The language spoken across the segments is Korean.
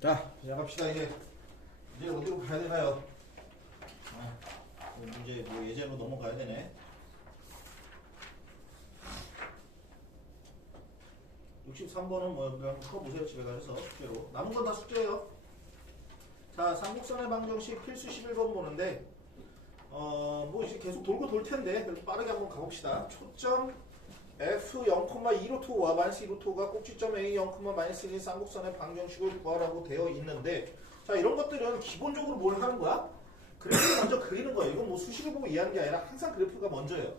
자, 시작합시다. 이제 어디로 가야 되나요? 이제 뭐 예제로 넘어가야 되네. 63번은 뭐 그냥 풀어보세요. 집에 가셔서 숙제로. 남은 건 다 숙제예요. 자, 삼국선의 방정식 필수 11번 보는데 뭐 이제 계속 돌고 돌 텐데 그래도 빠르게 한번 가봅시다. 초점 f 0,2루트와 마이너스 2루트가 꼭지점 a 0,-1인 쌍곡선의 방정식을 구하라고 되어 있는데, 자, 이런 것들은 기본적으로 뭘 하는 거야? 그래프를 먼저 그리는 거예요. 이건 뭐 수식을 보고 이해하는 게 아니라 항상 그래프가 먼저예요.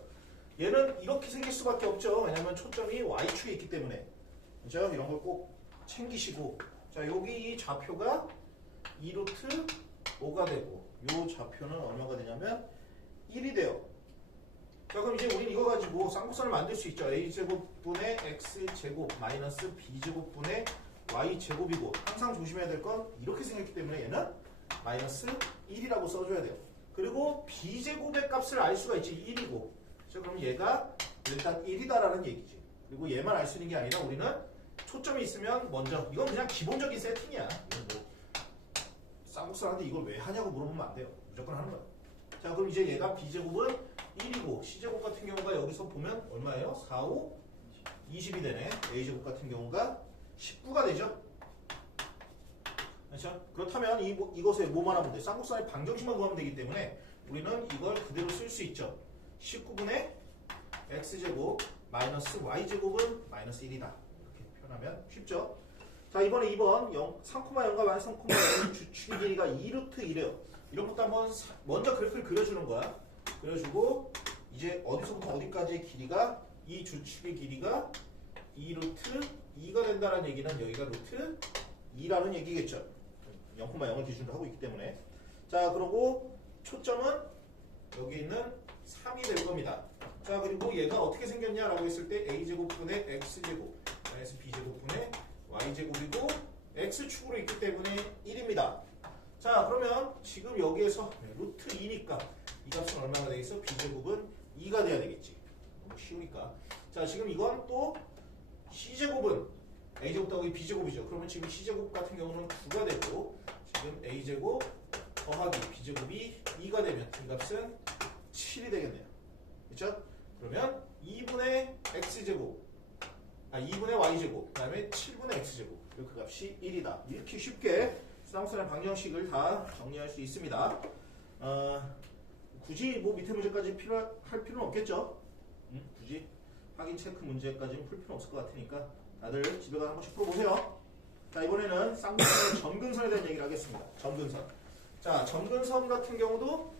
얘는 이렇게 생길 수밖에 없죠. 왜냐면 초점이 y축에 있기 때문에. 그죠? 이런 걸 꼭 챙기시고, 자, 여기 이 좌표가 2루트 5가 되고, 이 좌표는 얼마가 되냐면 1이 돼요. 자, 그럼 이제 우린 이거 가지고 쌍곡선을 만들 수 있죠. a제곱분의 x제곱 마이너스 b제곱분의 y제곱이고, 항상 조심해야 될 건 이렇게 생겼기 때문에 얘는 마이너스 1이라고 써줘야 돼요. 그리고 b제곱의 값을 알 수가 있지. 1이고. 자, 그럼 얘가 일단 1이다라는 얘기지. 그리고 얘만 알 수 있는 게 아니라 우리는 초점이 있으면 먼저, 이건 그냥 기본적인 세팅이야. 이건 뭐 쌍곡선한테 이걸 왜 하냐고 물어보면 안 돼요. 무조건 하는 거야. 자, 그럼 이제 얘가 b제곱은 1이고, c제곱 같은 경우가 여기서 보면 얼마예요? 4, 5, 20이 되네. a제곱 같은 경우가 19가 되죠. 그렇죠? 그렇다면 이것에 뭐만 하면 돼? 쌍곡선의 방정식만 구하면 되기 때문에 우리는 이걸 그대로 쓸 수 있죠. 19분의 x제곱 마이너스 y제곱은 마이너스 1이다. 이렇게 표현하면 쉽죠? 자, 이번에 2번 3,0과 마이너스 3,0의 주축의 길이가 2루트 1이에요. 이런 것도 한번 먼저 그래프를 그려주는 거야. 그려주고 이제 어디서부터 어디까지의 길이가, 이 주축의 길이가 2루트 2가 된다는 얘기는 여기가 루트 2라는 얘기겠죠. 0,0을 기준으로 하고 있기 때문에. 자, 그리고 초점은 여기 있는 3이 될 겁니다. 자, 그리고 얘가 어떻게 생겼냐라고 했을 때 a제곱분의 x제곱 마이너스 b제곱분의 y제곱이고 x축으로 있기 때문에 1입니다. 자, 그러면 지금 여기에서 루트 2니까 이 값은 얼마가 되겠어? b제곱은 2가 돼야 되겠지. 너무 쉬우니까. 자, 지금 이건 또 c제곱은 a제곱 더하기 b제곱이죠. 그러면 지금 c제곱 같은 경우는 9가 되고, 지금 a제곱 더하기 b제곱이 2가 되면 이 값은 7이 되겠네요. 그렇죠? 그러면 2분의 x제곱 2분의 y제곱 그 다음에 7분의 x제곱, 그리고 그 값이 1이다. 이렇게 쉽게 쌍곡선의 방정식을 다 정리할 수 있습니다. 굳이 뭐 밑에 문제까지 할 필요는 없겠죠? 굳이 확인 체크 문제까지는 풀 필요는 없을 것 같으니까 다들 집에 가서 한 번씩 풀어보세요. 자, 이번에는 쌍곡선의 점근선에 대한 얘기를 하겠습니다. 점근선. 자, 점근선 같은 경우도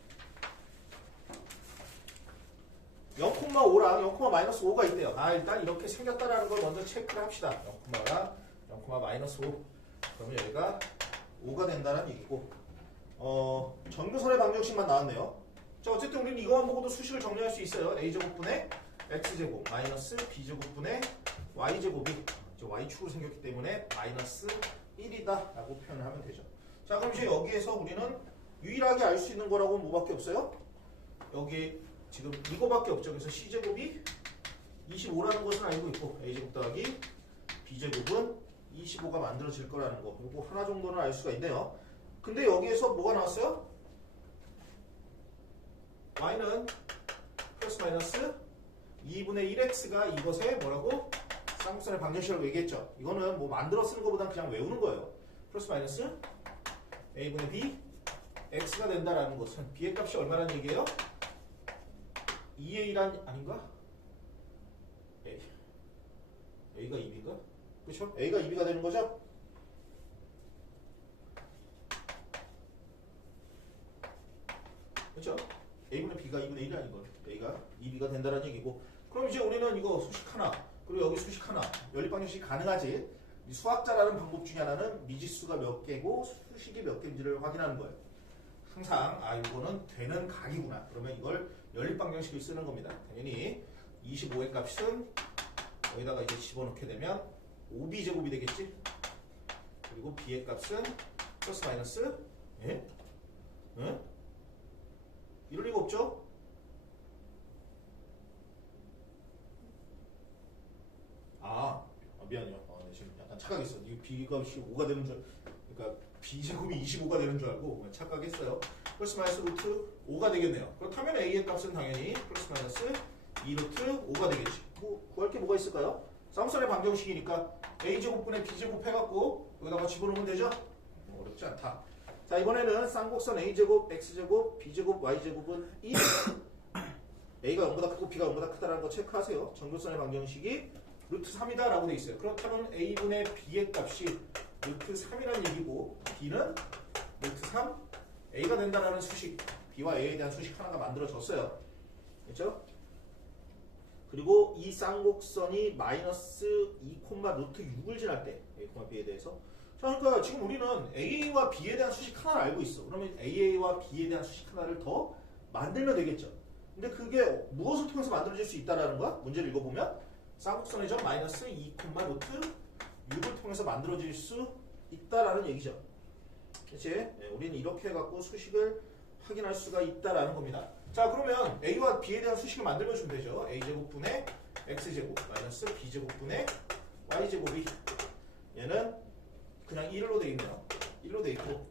0,5랑 0,-5가 있대요. 일단 이렇게 생겼다라는 걸 먼저 체크를 합시다. 0,가 0,-5. 그러면 여기가 5가 된다는 얘기고, 점근선의 방정식만 나왔네요. 자, 어쨌든 우리는 이거만 보고도 수식을 정리할 수 있어요. a제곱분의 x제곱 마이너스 b제곱분의 y제곱이 이제 y축으로 생겼기 때문에 마이너스 1이다 라고 표현을 하면 되죠. 자, 그럼 이제 여기에서 우리는 유일하게 알 수 있는 거라고 뭐밖에 없어요? 여기 지금 이거밖에 없죠. 그래서 c제곱이 25라는 것은 알고 있고, a제곱 더하기 b제곱은 25가 만들어질 거라는 거, 그리고 하나 정도는 알 수가 있네요. 근데 여기에서 뭐가 나왔어요? y는 플러스 마이너스 2분의 1x가 이것의 뭐라고? 쌍곡선의 방정식이라고 얘기했죠. 이거는 뭐 만들어 쓰는 것보단 그냥 외우는 거예요. 플러스 마이너스 a분의 b x가 된다라는 것은 b의 값이 얼마라는 얘기예요? 2a란 아닌가? a가 2b인가? 그렇죠? a가 2b가 되는 거죠? 그렇죠? a분의 b가 2분의 1이 아닌 거. a가 2b가 된다는 얘기고, 그럼 이제 우리는 이거 수식 하나, 그리고 여기 수식 하나, 연립방정식이 가능하지. 이 수학자라는 방법 중에 하나는 미지수가 몇 개고 수식이 몇 개인지를 확인하는 거예요. 항상 이거는 되는 각이구나. 그러면 이걸 연립방정식을 쓰는 겁니다. 당연히 25의 값은 여기다가 이제 집어넣게 되면 5b제곱이 되겠지. 그리고 b의 값은 플러스 마이너스 이럴 리가 없죠? 미안해요. 네, 지금 약간 착각했어. 이 b값이 5가 되는 줄 그러니까 b제곱이 25가 되는 줄 알고 착각했어요. 플러스 마이너스 루트 5가 되겠네요. 그렇다면 a의 값은 당연히 플러스 마이너스 2 루트 5가 되겠지. 뭐 구할 게 뭐가 있을까요? 쌍선의 방정식이니까 a제곱분의 b제곱 해갖고 여기다가 집어넣으면 되죠? 어렵지 않다. 자, 이번에는 쌍곡선 a제곱 x제곱 b제곱 y제곱은 1 a가 0보다 크고 b가 0보다 크다라는 거 체크하세요. 정교선의 방정식이 루트 3이다 라고 돼 있어요. 그렇다면 a분의 b의 값이 루트 3이라는 얘기고 b는 루트 3 a가 된다라는 수식, b와 a에 대한 수식 하나가 만들어졌어요. 그렇죠? 그리고 이 쌍곡선이 마이너스 2, 루트 6을 지날 때 a, b에 대해서, 자, 그러니까 지금 우리는 a와 b에 대한 수식 하나를 알고 있어. 그러면 a와 b에 대한 수식 하나를 더 만들면 되겠죠. 근데 그게 무엇을 통해서 만들어질 수 있다라는 거야? 문제를 읽어보면 쌍곡선의 점 마이너스 2, 루트 6을 통해서 만들어질 수 있다라는 얘기죠. 그렇지? 네, 우리는 이렇게 해갖고 수식을 확인할 수가 있다라는 겁니다. 자, 그러면 a와 b에 대한 수식을 만들어주면 되죠. a제곱분의 x제곱 마이너스 b제곱분의 y제곱이, 얘는 그냥 1로 돼 있네요. 1로 돼 있고,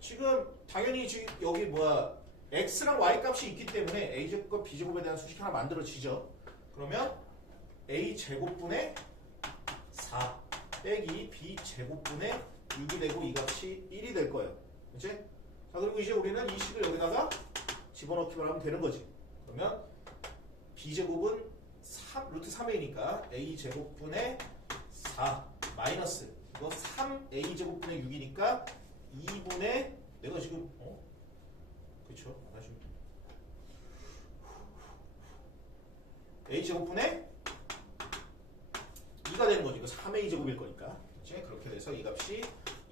지금 당연히 지금 여기 뭐야 x랑 y 값이 있기 때문에 a제곱과 b제곱에 대한 수식 하나 만들어지죠. 그러면 a제곱분의 4 빼기 b제곱분의 6이 되고 이 값이 1이 될 거예요. 그치? 자, 그리고 이제 우리는 이 식을 여기다가 집어넣기만 하면 되는 거지. 그러면 b제곱은 3, 루트 3a니까 a제곱분의 4 마이너스 이거 3a제곱분의 6이니까 2분의, 내가 지금 그쵸? 안 하시면 a제곱분의 2가 되는 거지. 이거 3a제곱일 거니까. 그치? 그렇게 돼서 이 값이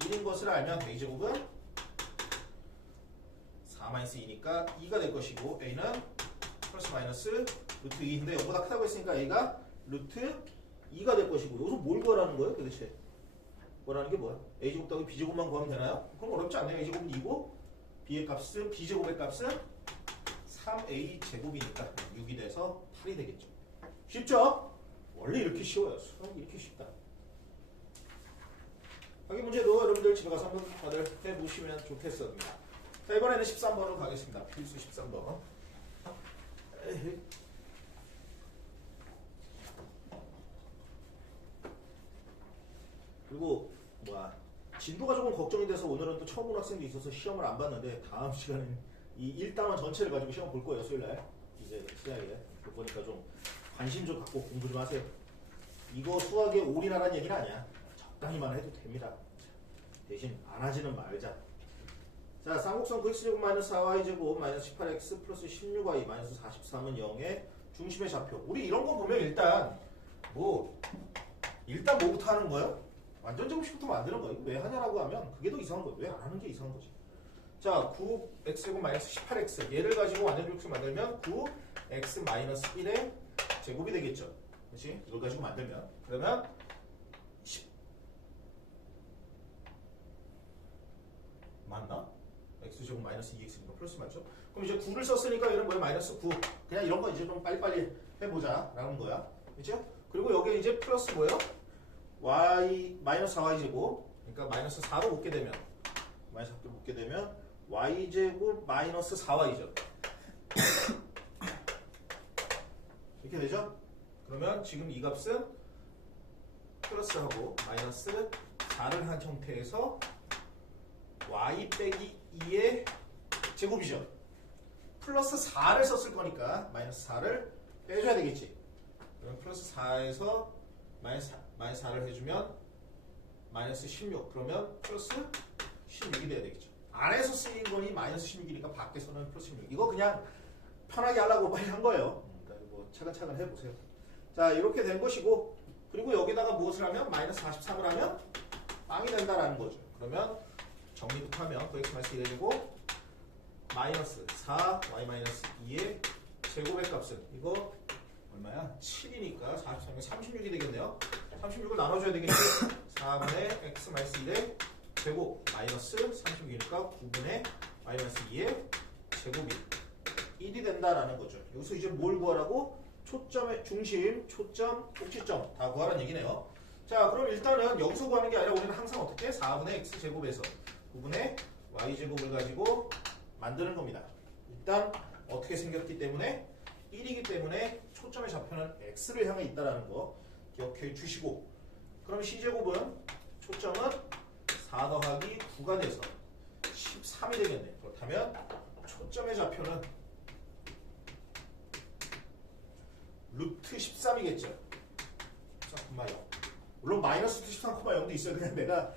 1인 것을 알면 a제곱은 4-2니까 2가 될 것이고, a는 플러스 마이너스 루트 2인데 0보다 크다고 했으니까 a가 루트 2가 될 것이고, 여기서 뭘 구하라는 거예요 도대체? 뭐라는 게 뭐야? a제곱 더하기 b제곱만 구하면 되나요? 그럼 어렵지 않네요. a제곱은 2고 b의 값은, b제곱의 값은 3a제곱이니까 6이 돼서 8이 되겠죠. 쉽죠? 원래 이렇게 쉬워요. 수학이 이렇게 쉽다. 여기 문제도 여러분들 집에 가서 한번 다들 해보시면 좋겠습니다. 자, 이번에는 13번으로 가겠습니다. 필수 13번. 그리고 뭐야, 진도가 조금 걱정이 돼서 오늘은 또 처음 온 학생도 있어서 시험을 안 봤는데, 다음 시간에는 이 1단원 전체를 가지고 시험 볼 거예요. 수요일날 이제 시작에 볼 거니까 좀 관심 좀 갖고 공부 좀 하세요. 이거 수학에 올인하라는 얘기는 아니야. 적당히만 해도 됩니다. 대신 안 하지는 말자. 자, 쌍곡선 9x제곱 마이너스 4y제곱 마이너스 18x 플러스 16y 마이너스 43은 0의 중심의 좌표. 우리 이런 거 보면 일단 뭐부터 하는 거예요? 완전 제곱식부터 만드는 거예요. 왜 하냐라고 하면 그게 더 이상한 거예요. 왜 안 하는 게 이상한 거지. 자, 9x제곱 마이너스 18x 얘를 가지고 완전 제곱식 만들면 9x 마이너스 1의 제곱이 되겠죠. 그렇지? 이걸 가지고 만들면, 그러면 10 맞나? x제곱 마이너스 2x니까 플러스 맞죠? 그럼 이제 9를 썼으니까 얘는 뭐야? 마이너스 9. 그냥 이런 거 이제 좀 빨리빨리 해보자 라는 거야. 그렇죠? 그리고 여기에 이제 플러스 뭐예요? y 마이너스 4y제곱, 그러니까 마이너스 4로 묶게 되면, 마이너스 4로 묶게 되면 y제곱 마이너스 4y죠. 이렇게 되죠? 그러면 지금 이 값은 플러스하고 마이너스 4를 한 형태에서 y 빼기 2의 제곱이죠. 플러스 4를 썼을 거니까 마이너스 4를 빼줘야 되겠지. 그럼 플러스 4에서 마이너스 4를 해주면 마이너스 16. 그러면 플러스 16이 돼야 되겠죠. 안에서 쓰인 거니 마이너스 16이니까 밖에서는 플러스 16. 이거 그냥 편하게 하려고 빨리 한 거예요. 그러니까 뭐 차근차근 해보세요. 자, 이렇게 된 것이고, 그리고 여기다가 무엇을 하면 마이너스 43을 하면 빵이 된다라는 거죠. 그러면 정리부터 하면 9x-1이 되고 마이너스 4 y 마이너스 2의 제곱의 값은 이거 얼마야? 7이니까 43이 36이 되겠네요. 36을 나눠줘야 되겠지. 4분의 x 마이너스 1의 제곱 마이너스 36이니까 9분의 마이너스 2의 제곱이 1이 된다라는 거죠. 여기서 이제 뭘 구하라고? 초점의 중심, 초점, 꼭지점 다 구하라는 얘기네요. 자, 그럼 일단은 여기서 구하는 게 아니라 우리는 항상 어떻게 4분의 x제곱에서 9분의 y제곱을 가지고 만드는 겁니다. 일단 어떻게 생겼기 때문에 1이기 때문에 초점의 좌표는 x를 향해 있다는 거 기억해 주시고, 그럼 c제곱은 초점은 4 더하기 9가 돼서 13이 되겠네. 그렇다면 초점의 좌표는 루트 13이겠죠. 13,0. 물론 마이너스 13,0도 있어요. 그냥 내가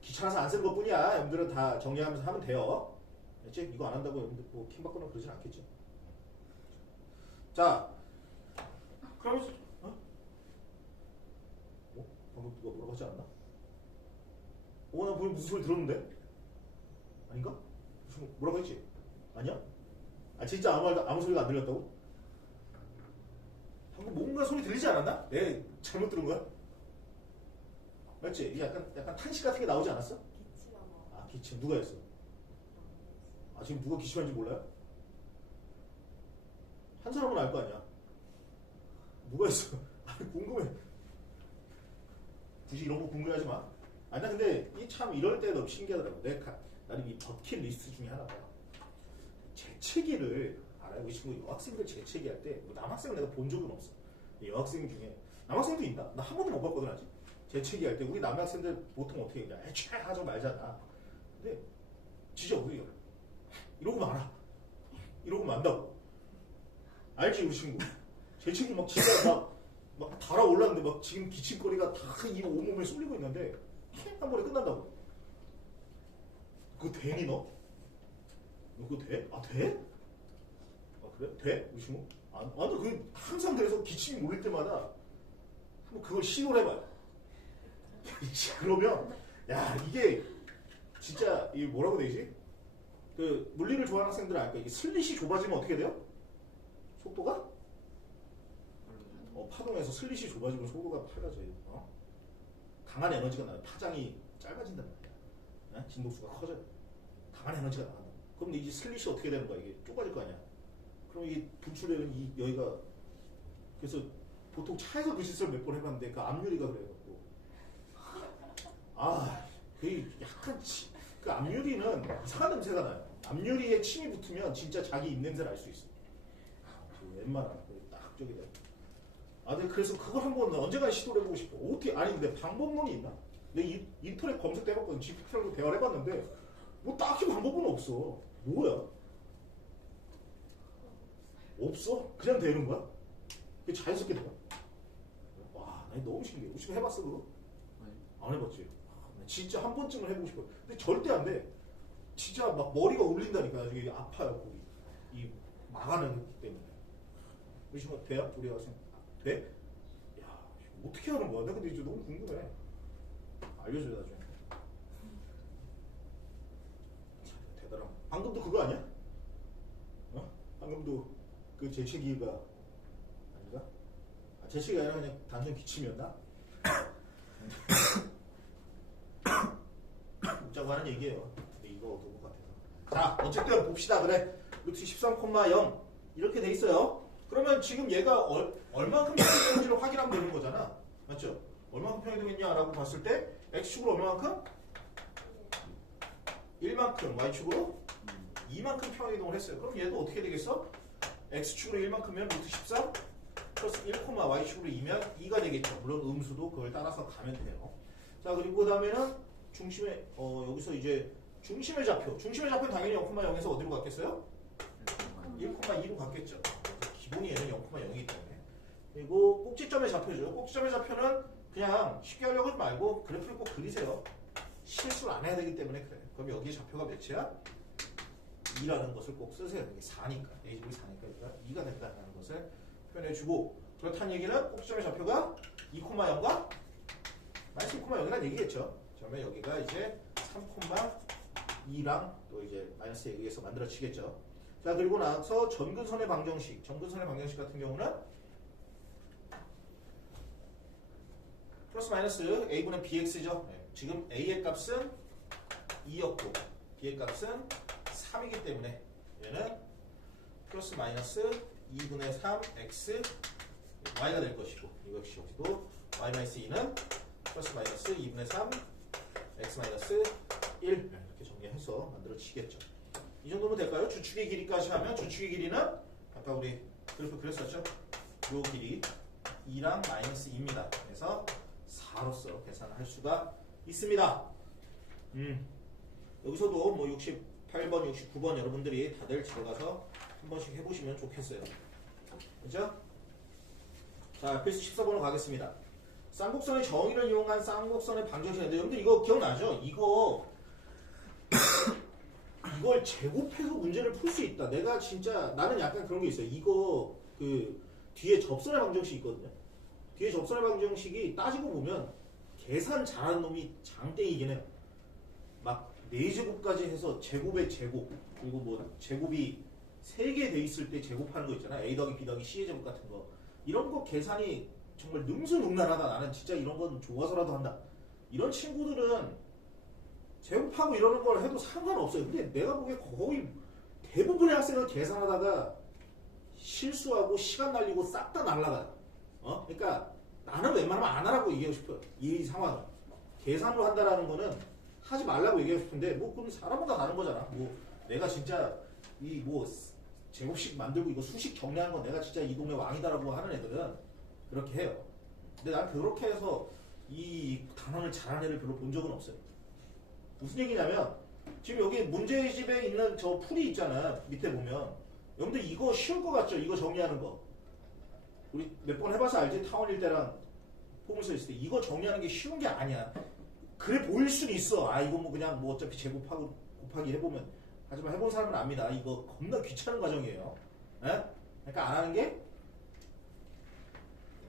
귀찮아서 안 쓰는 것 뿐이야. 여러분들은 다 정리하면서 하면 돼요. 알지? 이거 안 한다고 여러분들 뭐 킹받거나 그러진 않겠죠. 자, 그럼 방금 누가 뭐라고 하지 않았나? 나 분명 무슨 소리 들었는데? 아닌가? 뭐라고 했지? 아니야? 진짜 아무 소리가 안 들렸다고? 방금 뭔가 소리 들리지 않았나? 내 잘못 들은 거야? 맞지? 이게 약간 탄식 같은 게 나오지 않았어? 기침하고. 기침. 누가 했어? 지금 누가 기침한지 몰라요? 한 사람은 알 거 아니야? 누가 했어? 궁금해. 굳이 이런 거 궁금해하지 마. 나 근데 참 이럴 때 너무 신기하더라고. 나는 이 버킷리스트 중에 하나가 재채기를 알아요. 우리 친구 여학생들 재채기 할 때, 남학생은 내가 본 적은 없어. 여학생 중에 남학생도 있나? 나 한 번도 못 봤거든 아직. 재채기 할 때 우리 남학생들 보통 어떻게 그냥 애초에 하지 말잖아. 근데 진짜 우리가 이러고 말아. 이러고 만다고. 알지 우리 친구. 재채기 막 진짜 막 달아올랐는데 막 지금 기침거리가 다 이 온몸에 쏠리고 있는데 한 번에 끝난다고. 그거 되니 너? 너 그거 돼? 돼? 그래? 돼? 우리 친구? 완전 그 항상 그래서 기침이 몰릴 때마다 한번 그걸 시도를 해봐요. 그러면 이게 진짜 이 뭐라고 되지? 그 물리를 좋아하는 학생들은 알까? 이게 슬릿이 좁아지면 어떻게 돼요? 속도가? 파동에서 슬릿이 좁아지면 속도가 빨라져요. 강한 에너지가 나요. 파장이 짧아진단 말이야. 진동수가 커져요. 강한 에너지가 나간다. 그럼 이제 슬릿이 어떻게 되는 거야? 이게 좁아질 거 아니야? 그럼 이게 분출되는 여기가, 그래서 보통 차에서 그 시설 몇 번 해봤는데 그 앞유리가 그래갖고 그 약간 그 앞유리는 이상한 냄새가 나요. 앞유리에 침이 붙으면 진짜 자기 입냄새를 알 수 있어. 웬만하면 딱 저기 돼. 근데 그래서 그걸 한번 언젠가 시도를 해보고 싶어. 어떻게? 근데 방법론이 있나? 내가 인터넷 검색도 해봤거든. GPT랑도 대화를 해봤는데 뭐 딱히 방법은 없어. 뭐야? 없어? 그냥 되는 거야? 그게 자연스럽게 돼. 나 너무 신기해. 혹시 해봤어 그거? 안 해봤지? 진짜 한 번쯤은 해보고 싶어. 근데 절대 안 돼. 진짜 막 머리가 울린다니까. 나중에 아파요. 거기 이 막아내기 때문에. 의심은 돼요? 우리 학생 돼? 어떻게 하는 거야? 나 근데 이제 너무 궁금해. 알려줘야 나중에. 대단한. 방금도 그거 아니야? 방금도 그 재채기가 아닌가? 재채기가 아니라 그냥 단순 기침이었나? 웃자고 하는 얘기예요. 근데 이거 어떤 것 같아서. 자, 어쨌든 봅시다. 그래. 루트 13,0 이렇게 돼 있어요. 그러면 지금 얘가 얼마큼 평이 되는지를 확인하면 되는 거잖아. 맞죠? 얼마큼 평이 되겠냐라고 봤을 때 x축으로 얼마만큼? 1만큼, y축으로 2만큼 평이동을 했어요. 그럼 얘도 어떻게 되겠어? x축으로 1만큼이면 루트 13 플러스 1, y축으로 2면 2가 되겠죠. 물론 음수도 그걸 따라서 가면 돼요. 자, 그리고 그 다음에는 중심의 여기서 이제 중심의 좌표는 당연히 0,0에서 어디로 갔겠어요? 1,2로 갔겠죠. 기본이 얘는 0,0이기 때문에. 그리고 꼭지점의 좌표죠. 꼭지점의 좌표는 그냥 쉽게 하려고 하지 말고 그래프를 꼭 그리세요. 실수를 안 해야 되기 때문에 그래. 그럼 여기에 좌표가 몇이야? 2라는 것을 꼭 쓰세요. 이게 4니까. a제곱이 4니까 2가 된다는 것을 표현해주고, 그렇다는 얘기는 꼭지점의 좌표가 2,0과 마이너스 2,0이라는 얘기겠죠. 그러면 여기가 이제 3,2랑 또 이제 마이너스에 의해서 만들어지겠죠. 자, 그리고 나서 전근선의 방정식 같은 경우는 플러스 마이너스 a분의 bx죠. 지금 a의 값은 2였고 b의 값은 3이기 때문에 얘는 플러스 마이너스 2분의 3 x y가 될 것이고, 이것이 여기도 y 마이너스 2는 플러스 마이너스 2분의 3 x 마이너스 1 이렇게 정리해서 만들어지겠죠. 이 정도면 될까요? 주축의 길이까지 하면 주축의 길이는 아까 우리 그래프 그랬었죠? 요 길이 2랑 마이너스 2입니다. 그래서 4로서 계산을 할 수가 있습니다. 여기서도 뭐 68번, 69번 여러분들이 다들 들어가서 한 번씩 해보시면 좋겠어요. 그죠? 자, 필수 14번으로 가겠습니다. 쌍곡선의 정의를 이용한 쌍곡선의 방정식인데 여러분들 이거 기억나죠? 이걸 제곱해서 문제를 풀 수 있다. 내가 진짜 나는 약간 그런 게 있어요. 이거 그 뒤에 접선의 방정식 있거든요. 뒤에 접선의 방정식이 따지고 보면 계산 잘하는 놈이 장땡이긴 해요. 막 4제곱까지 해서 제곱의 제곱 그리고 뭐 제곱이 3개 돼 있을 때 제곱하는 거 있잖아. A 더하기 B 더하기 C의 제곱 같은 거. 이런 거 계산이 정말 능수능란하다. 나는 진짜 이런 건 좋아서라도 한다. 이런 친구들은 제곱하고 이러는 걸 해도 상관없어요. 근데 내가 보기에 거의 대부분의 학생은 계산하다가 실수하고 시간 날리고 싹 다 날라가요. 그러니까 나는 웬만하면 안 하라고 얘기하고 싶어요. 이 상황을. 계산으로 한다라는 거는 하지 말라고 얘기하고 싶은데 뭐 그럼 사람마다 다른 거잖아. 뭐 내가 진짜 이 뭐 제곱식 만들고 이거 수식 정리하는 건 내가 진짜 이 동네 왕이다라고 하는 애들은 그렇게 해요. 근데 난 그렇게 해서 이 단원을 잘하는 애를 별로 본 적은 없어요. 무슨 얘기냐면 지금 여기 문제집에 있는 저 풀이 있잖아. 밑에 보면 여러분들 이거 쉬울 것 같죠? 이거 정리하는 거 우리 몇 번 해봐서 알지? 타원일 때랑 포물선 있을 때 이거 정리하는 게 쉬운 게 아니야. 그래 보일 수는 있어. 아 이거 뭐 그냥 뭐 어차피 제곱하고 곱하기 해보면 하지만 해본 사람은 압니다. 이거 겁나 귀찮은 과정이에요. 에? 그러니까 안 하는 게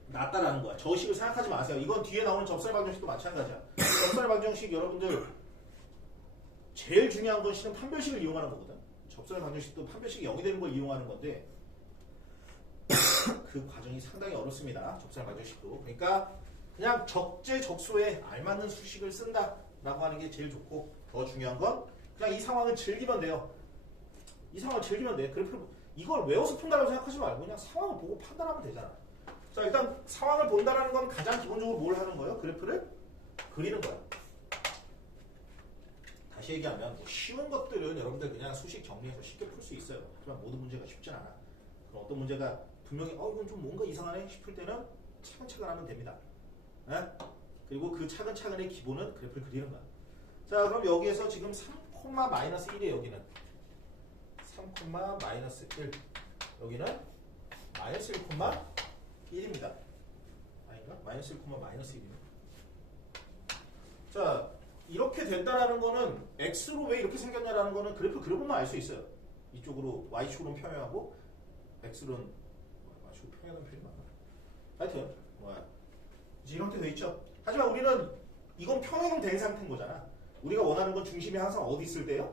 낫다라는 거야. 저식을 생각하지 마세요. 이건 뒤에 나오는 접선의 방정식도 마찬가지야. 접선의 방정식 여러분들 제일 중요한 건 실은 판별식을 이용하는 거거든. 접선의 방정식도 판별식이 0이 되는 걸 이용하는 건데 그 과정이 상당히 어렵습니다. 접선의 방정식도. 그러니까 그냥 적재적소에 알맞는 수식을 쓴다라고 하는 게 제일 좋고 더 중요한 건 그냥 이 상황을 즐기면 돼요. 이 상황을 즐기면 돼. 그래프 이걸 외워서 푼다라고 생각하지 말고 그냥 상황을 보고 판단하면 되잖아. 자 일단 상황을 본다라는 건 가장 기본적으로 뭘 하는 거예요? 그래프를 그리는 거야. 다시 얘기하면 뭐 쉬운 것들은 여러분들 그냥 수식 정리해서 쉽게 풀 수 있어요. 하지만 모든 문제가 쉽진 않아. 그럼 어떤 문제가 분명히 이건 좀 뭔가 이상하네 싶을 때는 차근차근 하면 됩니다. 에? 그리고 그 차근차근의 기본은 그래프를 그리는 거야. 자 그럼 여기에서 지금 3,-1이에요. 여기는 3,-1 여기는 마이너스 1,1입니다. 아닌가? 마이너스 1,-1이네. 자 이렇게 된다라는 거는 x로 왜 이렇게 생겼냐라는 거는 그래프 그려보면 알 수 있어요. 이쪽으로 y축으로 평행하고 x로는 y축으로 평행하는 표현이 맞나? 하여튼 뭐야 이제 이렇게 돼 있죠. 하지만 우리는 이건 평행된 상태인 거잖아. 우리가 원하는 건 중심이 항상 어디 있을 때요?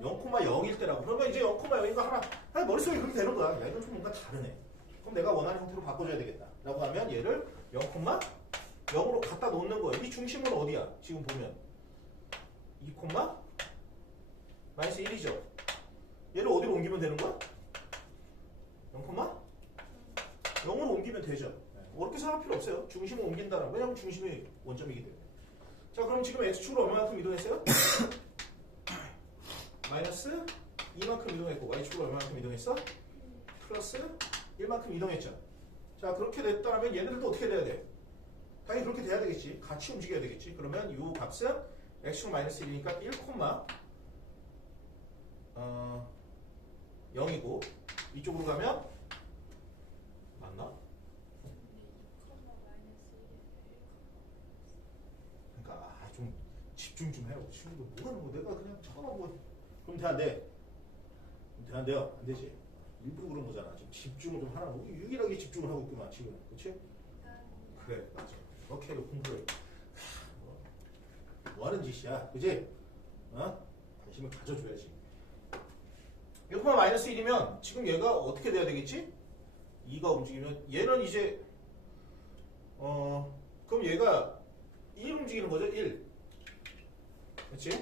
0,0일 때라고. 그러면 이제 0,0인 거 하나 머릿속에 그렇게 되는 거야. 야 이건 좀 뭔가 다르네. 그럼 내가 원하는 형태로 바꿔줘야 되겠다 라고 하면 얘를 0,0으로 갖다 놓는 거예요. 이 중심은 어디야? 지금 보면 2,-1이죠. 얘를 어디로 옮기면 되는 거야? 0,0으로 옮기면 되죠. 어렵게 생각할 필요 없어요. 중심을 옮긴다는 거. 왜냐면 중심이 원점이기 때문에. 자 그럼 지금 x축으로 얼마만큼 이동했어요? 마이너스 2만큼 이동했고 y축으로 얼마만큼 이동했어? 플러스 1만큼 이동했죠. 자 그렇게 됐다면 얘네들도 어떻게 돼야 돼? 당연히 그렇게 돼야 되겠지. 같이 움직여야 되겠지. 그러면 이 값은 x축 마이너스 1이니까 1,0이고 이쪽으로 가면 맞나? 그러니까 좀 집중 좀 해요. 친구들 뭐 하는 거 내가 그냥 쳐다보고 그럼 돼 안 돼? 돼 안 돼요? 안 되지. 일부러 그런 거잖아. 지금 집중을 좀 하라고. 유일하게 집중을 하고 있구만 지금. 그렇지? 그래 맞아. 이렇게 공부를 뭐 하는 짓이야, 그지? 관심을 가져줘야지. 1,-1이면 지금 얘가 어떻게 돼야 되겠지? 2가 움직이면 얘는 이제 그럼 얘가 1 움직이는 거죠? 1. 그렇지?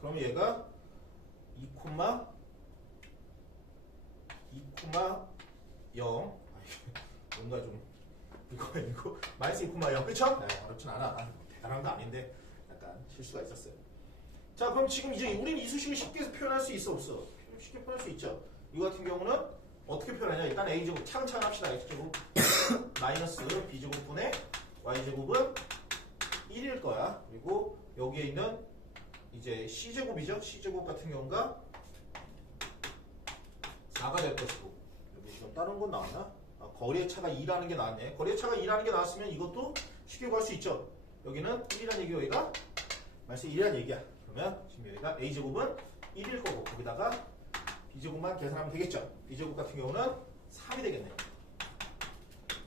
그럼 얘가 2,0 뭔가 좀 이거 마이너스 2,0 그쵸? 네, 어렵진 않아. 대단한 거 아닌데 약간 실수가 있었어요. 자, 그럼 지금 이제 우리는 이 수식을 쉽게 표현할 수 있어 없어? 쉽게 표현할 수 있죠. 이거 같은 경우는 어떻게 표현하냐? 일단 a제곱 차근차근 합시다. x제곱 마이너스 b제곱분의 y제곱은 1일 거야. 그리고 여기에 있는 이제 c제곱이죠. c제곱 같은 경우가 4가 될 것이고, 여기 지금 다른 건 나왔나? 아, 거리의 차가 2라는 게 나왔네. 거리의 차가 2라는 게 나왔으면 이것도 쉽게 구할 수 있죠. 여기는 1이라는 얘기고 여기가 마이너스 1이라는 얘기야. 그러면 지금 여기가 a제곱은 1일 거고 거기다가 b제곱만 계산하면 되겠죠. b제곱 같은 경우는 3이 되겠네.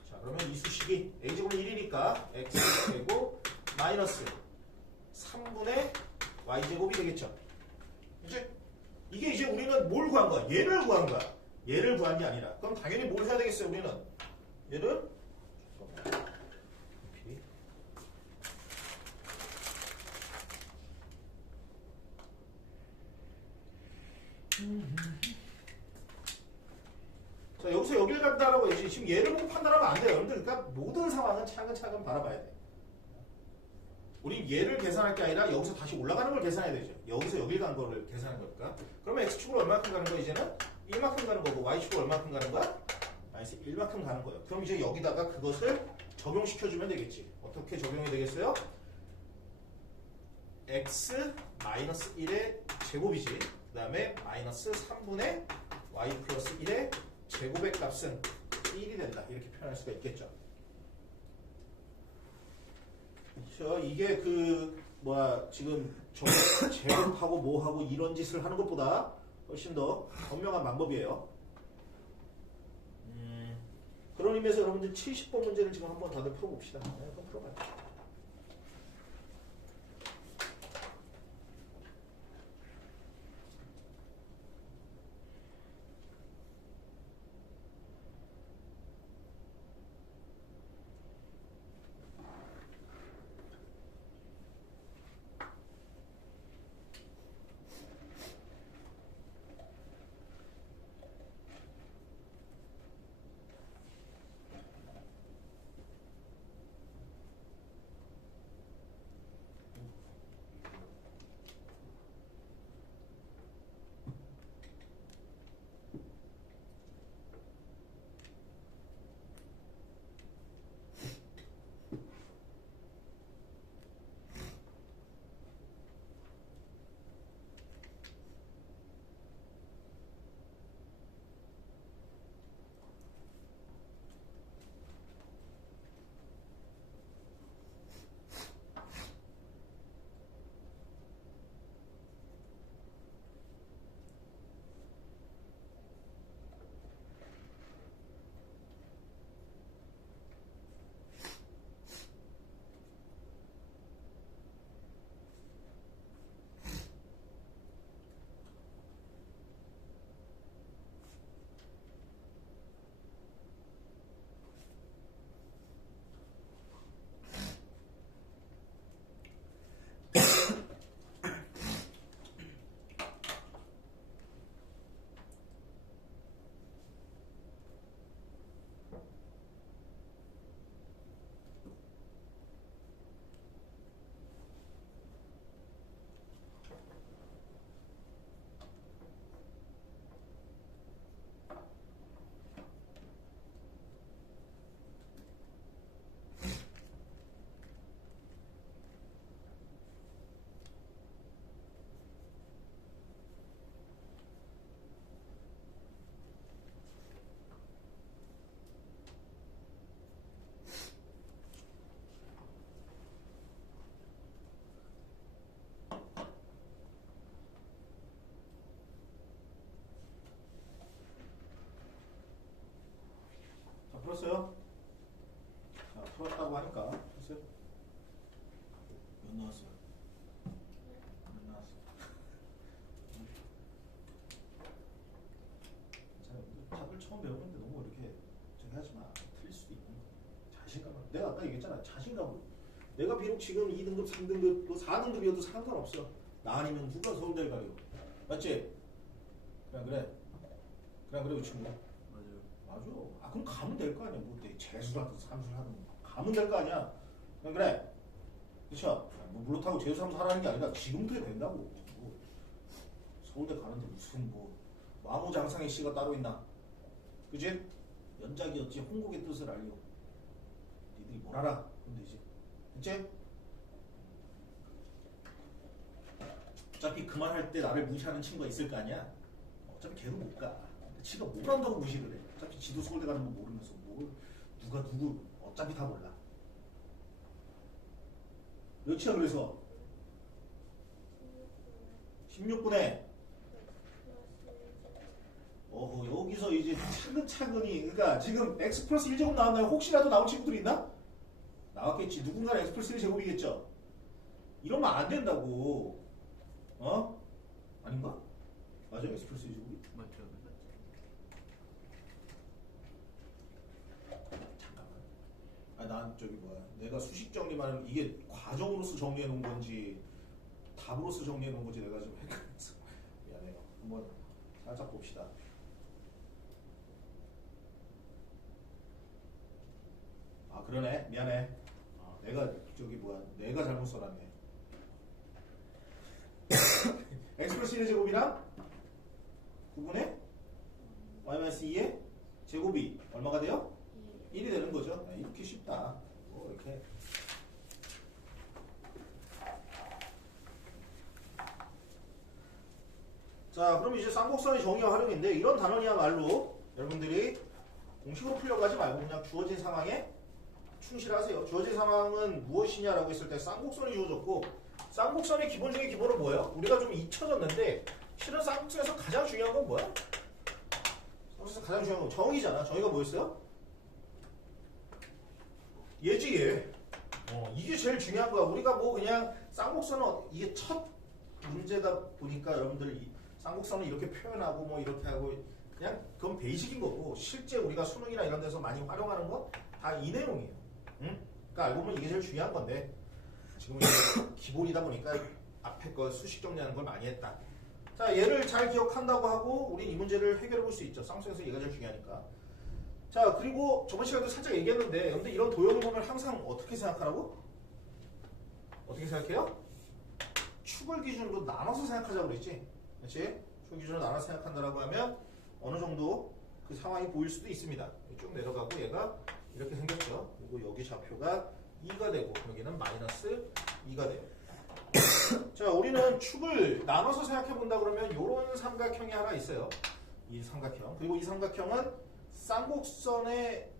자, 그러면 이 수식이 a제곱은 1이니까 x제곱 마이너스 3분의 y제곱이 되겠죠. 이제 이게 이제 우리는 뭘 구한 거야? 얘를 구한 거야. 얘를 구한 게 아니라. 그럼 당연히 뭘 해야 되겠어요? 우리는 얘를 자, 여기서 여길 간다라고 해야지. 지금 얘를 보고 판단하면 안 돼요. 여러분들 그러니까 모든 상황은 차근차근 바라봐야 돼. 우리 얘를 계산할 게 아니라 여기서 다시 올라가는 걸 계산해야 되죠. 여기서 여길 간 거를 계산하는 거니까. 그러면 x축으로 얼마큼 가는 거야 이제는? 1만큼 가는 거고 y축으로 얼마큼 가는 거야? 마이너스 1만큼 가는 거예요. 그럼 이제 여기다가 그것을 적용시켜주면 되겠지. 어떻게 적용이 되겠어요? x 마이너스 1의 제곱이지. 그 다음에 마이너스 3분의 y 플러스 1의 제곱의 값은 1이 된다. 이렇게 표현할 수가 있겠죠. 그렇죠. 이게 지금 제곱하고 뭐하고 이런 짓을 하는 것보다 훨씬 더 현명한 방법이에요. 그런 의미에서 여러분들 70번 문제를 지금 한번 다들 풀어봅시다. 네, 한번 풀어봐요. 풀었어요? 자, 풀었다고 하니까 풀었어요? 몇 나왔어요? 몇 나왔어요? 자, 답을 처음 배우는데 너무 이렇게 저기 하지 마. 틀릴 수도 있는 거. 자신감을. 내가 아까 얘기했잖아. 자신감을. 내가 비록 지금 2등급, 3등급, 또 4등급이어도 상관없어. 나 아니면 누가 서울대를 가려고. 맞지? 그래, 그래. 그래, 그래, 그 친구. 맞아요. 맞아. 아까 그럼 가면 될 거 아니야. 뭐 재수라든 삼수를 하든 가면 될 거 아니야. 그래. 그쵸? 뭐 물론 재수 삼수 하라는 게 아니라 지금도 해야 된다고. 뭐 서울대 가는데 무슨 뭐 와무장상의 씨가 따로 있나? 그지? 연작이었지 홍국의 뜻을 알려. 니들이 뭘 알아? 그럼 되지. 그치? 어차피 그 말 할 때 나를 무시하는 친구가 있을 거 아니야? 어차피 걔도 못 가. 지가 뭘 한다고 무시를 해. 어차피 지도 서울대 가는 거 모르면서 뭘 누가 누구 어차피 다 몰라. 몇이야 그래서? 16분에 여기서 이제 차근차근히 그러니까 지금 x 플러스 1제곱 나왔나요? 혹시라도 나온 친구들 있나? 나왔겠지. 누군가는 x 플러스 1제곱이겠죠. 이러면 안 된다고. 어? 아닌가? 맞아요? x 플러스 1제곱이? 맞죠. 잠깐만. 난 저기 뭐야. 내가 수식 정리만 이게 과정으로서 정리해 놓은 건지 답으로서 정리해 놓은 건지 내가 좀 헷갈렸어. 미안해요. 한번 살짝 봅시다. 그러네. 미안해. 내가 저기 뭐야. 내가 잘못 써놨네. x 플러스 1의 제곱이랑 9분의 y-2의 제곱이 얼마가 돼요? 1이 되는 거죠. 이렇게 쉽다. 뭐 이렇게. 자, 그럼 이제 쌍곡선의 정의와 활용인데 이런 단원이야말로 여러분들이 공식으로 풀려고 하지 말고 그냥 주어진 상황에 충실하세요. 주어진 상황은 무엇이냐라고 했을 때 쌍곡선이 주어졌고 쌍곡선의 기본 중에 기본은 뭐예요? 우리가 좀 잊혀졌는데 실은 쌍곡선에서 가장 중요한 건 뭐야? 쌍곡선에서 가장 중요한 건 정의잖아. 정의가 뭐였어요? 얘지 얘. 이게 제일 중요한 거야. 우리가 뭐 그냥 쌍곡선은 이게 첫 문제다 보니까 여러분들 쌍곡선을 이렇게 표현하고 뭐 이렇게 하고 그냥 그건 베이직인 거고 실제 우리가 수능이나 이런 데서 많이 활용하는 건 다 이 내용이에요. 응? 그러니까 알고 보면 이게 제일 중요한 건데 지금 이제 기본이다 보니까 앞에 거 수식 정리하는 걸 많이 했다. 자, 얘를 잘 기억한다고 하고 우린 이 문제를 해결해 볼 수 있죠. 쌍수에서 얘가 제일 중요하니까. 자, 그리고 저번 시간에도 살짝 얘기했는데 근데 이런 도형을 보면 항상 어떻게 생각하라고? 어떻게 생각해요? 축을 기준으로 나눠서 생각하자고 그랬지. 그렇지? 축 기준으로 나눠서 생각한다라고 하면 어느 정도 그 상황이 보일 수도 있습니다. 쭉 내려가고 얘가 이렇게 생겼죠. 그리고 여기 좌표가 2가 되고 여기는 마이너스 2가 돼요. 자, 우리는 축을 나눠서 생각해 본다 그러면 이런 삼각형이 하나 있어요. 이 삼각형. 그리고 이 삼각형은 쌍곡선의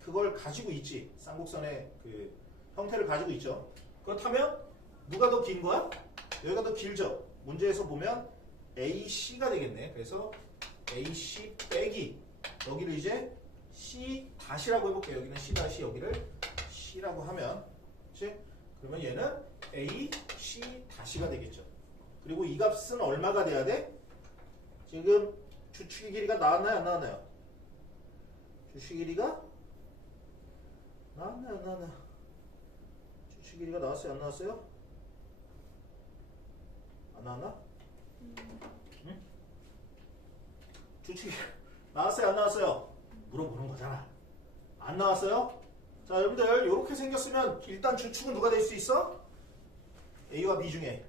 그걸 가지고 있지. 쌍곡선의 그 형태를 가지고 있죠. 그렇다면 누가 더 긴 거야? 여기가 더 길죠. 문제에서 보면 AC가 되겠네. 그래서 AC 빼기 여기를 이제 C 다시라고 해볼게요. 여기는 C 다시 여기를 C라고 하면 그치? 그러면 얘는 AC 다시가 되겠죠. 그리고 이 값은 얼마가 돼야 돼? 지금 주축의 길이가 나왔나요? 안 나왔나요? 주축 길이가 나왔나요? 안 나왔나요? 주축 길이가 나왔어요? 안 나왔어요? 안 나왔나? 응? 주축이 나왔어요? 안 나왔어요? 물어보는 거잖아. 안 나왔어요? 자, 여러분들 이렇게 생겼으면 일단 주축은 누가 될 수 있어? A와 B 중에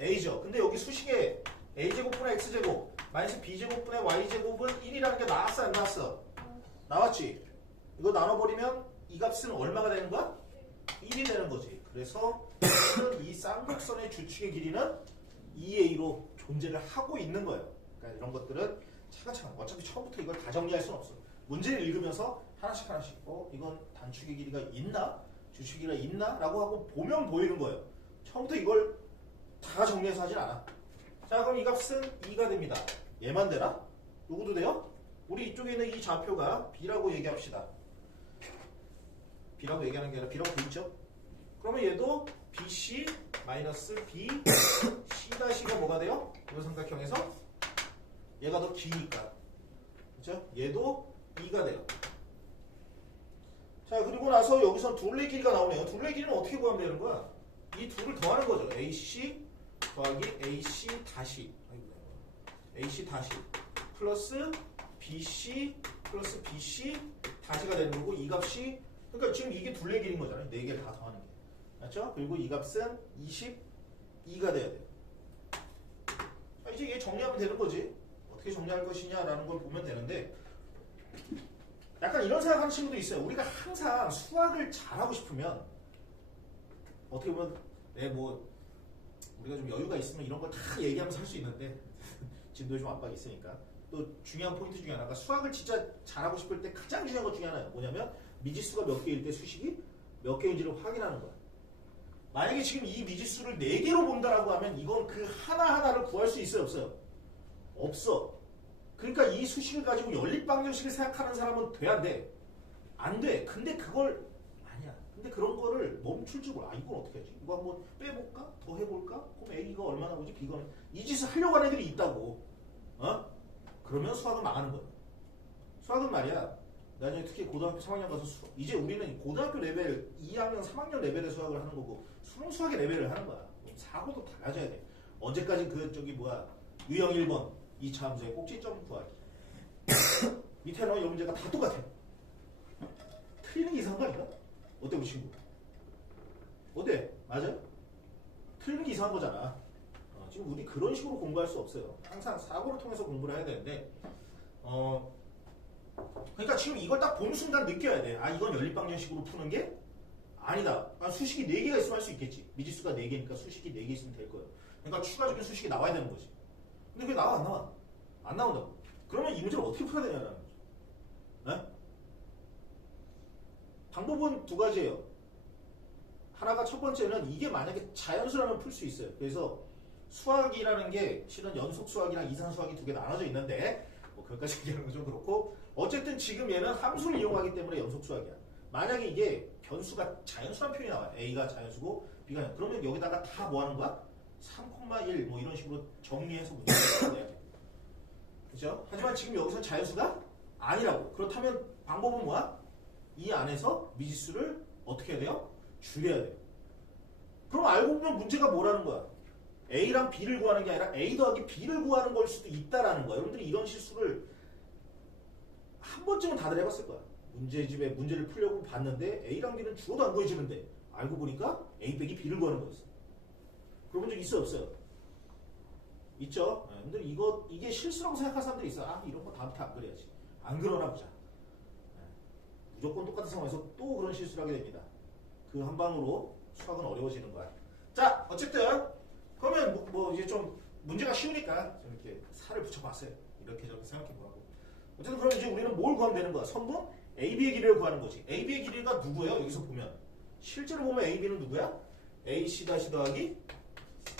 A죠. 근데 여기 수식에 A제곱분의 X제곱 마이너스 B제곱분의 Y제곱은 1이라는 게 나왔어? 안 나왔어? 나왔지? 이거 나눠버리면 이 값은 얼마가 되는 거야? 1이 되는 거지. 그래서 이 쌍곡선의 주축의 길이는 2A로 존재를 하고 있는 거예요. 그러니까 이런 것들은 차근차근 어차피 처음부터 이걸 다 정리할 수는 없어. 문제를 읽으면서 하나씩 이건 단축의 길이가 있나? 주축의 길이가 있나? 라고 하고 보면 보이는 거예요. 처음부터 이걸 다 정리해서 하진 않아. 자, 그럼 이 값은 2가 됩니다. 얘만 되나? 누구도 돼요? 우리 이쪽에 있는 이 좌표가 B라고 얘기합시다. B라고 얘기하는 게 아니라 B라고 돼 있죠? 그러면 얘도 BC 마이너스 B C-가 뭐가 돼요? 이 삼각형에서 얘가 더 기니까. 그렇죠? 얘도 2가 돼요. 자, 그리고 나서 여기서 둘레 길이가 나오네요. 둘레 길이는 어떻게 구하면 되는 거야? 이 둘을 더하는 거죠. AC 더하기 AC 다시 AC 다시 플러스 BC 플러스 BC 다시가 되는 거고 이 값이 그러니까 지금 이게 둘레길인 거잖아요. 4개를 다 더하는 게. 맞죠? 그리고 이 값은 22가 돼야 돼요. 이제 얘 정리하면 되는 거지. 어떻게 정리할 것이냐라는 걸 보면 되는데 약간 이런 생각하는 친구도 있어요. 우리가 항상 수학을 잘하고 싶으면 어떻게 보면 뭐 우리가 좀 여유가 있으면 이런 걸 다 얘기하면서 할 수 있는데 진도에 좀 압박이 있으니까 또 중요한 포인트 중에 하나가 수학을 진짜 잘하고 싶을 때 가장 중요한 것 중에 하나예요. 뭐냐면 미지수가 몇 개일 때 수식이 몇 개인지를 확인하는 거야. 만약에 지금 이 미지수를 4개로 본다라고 하면 이건 그 하나하나를 구할 수 있어요? 없어요? 없어. 그러니까 이 수식을 가지고 연립방정식을 생각하는 사람은 돼? 안 돼? 안 돼. 근데 그걸 아니야. 근데 그런 거를 멈출 줄 몰라. 이건 어떻게 하지? 이거 한번 빼볼까? 더 해볼까? 그럼 A가 얼마나 오지? B가 이 짓을 하려고 하는 애들이 있다고. 그러면 수학은 망하는 거야. 수학은 말이야. 나중에 특히 고등학교 3학년 가서 이제 우리는 고등학교 레벨 2학년 3학년 레벨의 수학을 하는 거고 수능수학의 레벨을 하는 거야. 사고도 달라져야 돼. 언제까지 유형 1번 2차 함수의 꼭지점 구하기. 밑에 나온 이 문제가 다 똑같아. 틀리는 게 이상한 거 아닌가? 어때 우리 친구? 어때? 맞아요? 틀리는 게 이상한 거잖아. 지금 우리 그런 식으로 공부할 수 없어요. 항상 사고를 통해서 공부를 해야 되는데 그러니까 지금 이걸 딱 보는 순간 느껴야 돼. 이건 연립방정식으로 푸는 게 아니다. 수식이 4개가 있으면 할 수 있겠지. 미지수가 4개니까 수식이 4개 있으면 될 거예요. 그러니까 추가적인 수식이 나와야 되는 거지. 근데 그게 나와? 안 나와? 안 나온다고. 그러면 이 문제를 어떻게 풀어야 되냐는 거죠. 네? 방법은 두 가지예요. 하나가 첫 번째는 이게 만약에 자연수라면 풀 수 있어요. 그래서 수학이라는 게 실은 연속 수학이랑 이상 수학이 두 개 나눠져 있는데 그것까지 얘기하는 건 좀 그렇고 어쨌든 지금 얘는 함수를 이용하기 때문에 연속 수학이야. 만약에 이게 변수가 자연수란 표현이 나와요. A가 자연수고 B가 그러면 여기다가 다 뭐 하는 거야? 3,1 뭐 이런 식으로 정리해서 문제를 내야 돼. 그죠? 하지만 지금 여기서 자연수가 아니라고. 그렇다면 방법은 뭐야? 이 안에서 미지수를 어떻게 해야 돼요? 줄여야 돼요. 그럼 알고 보면 문제가 뭐라는 거야? A랑 B를 구하는 게 아니라 A 더하기 B를 구하는 걸 수도 있다라는 거야. 여러분들이 이런 실수를 한 번쯤은 다들 해봤을 거야. 문제집에 문제를 풀려고 봤는데 A랑 B는 주어도 안 보여지는데 알고 보니까 A 빼기 B를 구하는 거였어. 그런 적 있어요? 없어요? 있죠? 근데 이게 실수라고 생각하는 사람들이 있어. 이런 거 다음부터 안 그래야지. 안 그러나 보자. 무조건 똑같은 상황에서 또 그런 실수를 하게 됩니다. 그 한 방으로 수학은 어려워지는 거야. 자, 어쨌든 그러면 이제 좀 문제가 쉬우니까 좀 이렇게 살을 붙여봤어요. 이렇게 저렇게 생각해보라고. 어쨌든 그럼 이제 우리는 뭘 구하면 되는 거야? 선분 AB의 길이를 구하는 거지. AB의 길이가 누구예요? 여기서 보면 실제로 보면 AB는 누구야? AC 다시 더하기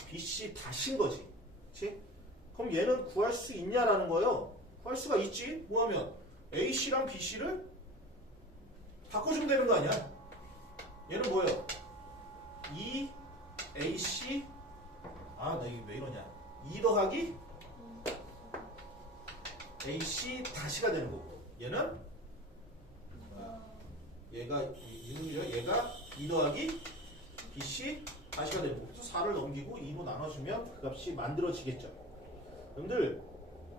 BC 다시인 거지. 그치? 그럼 얘는 구할 수 있냐라는 거예요. 구할 수가 있지. 뭐하면 AC랑 BC를 바꿔주면 되는 거 아니야? 얘는 뭐예요? 2AC 나 이게 왜 이러냐? 2 더하기 AC 다시가 되는 거고 얘는 얘가 2 더하기 BC 다시가 되는 거고 그래서 4를 넘기고 2로 나눠주면 그 값이 만들어지겠죠. 여러분들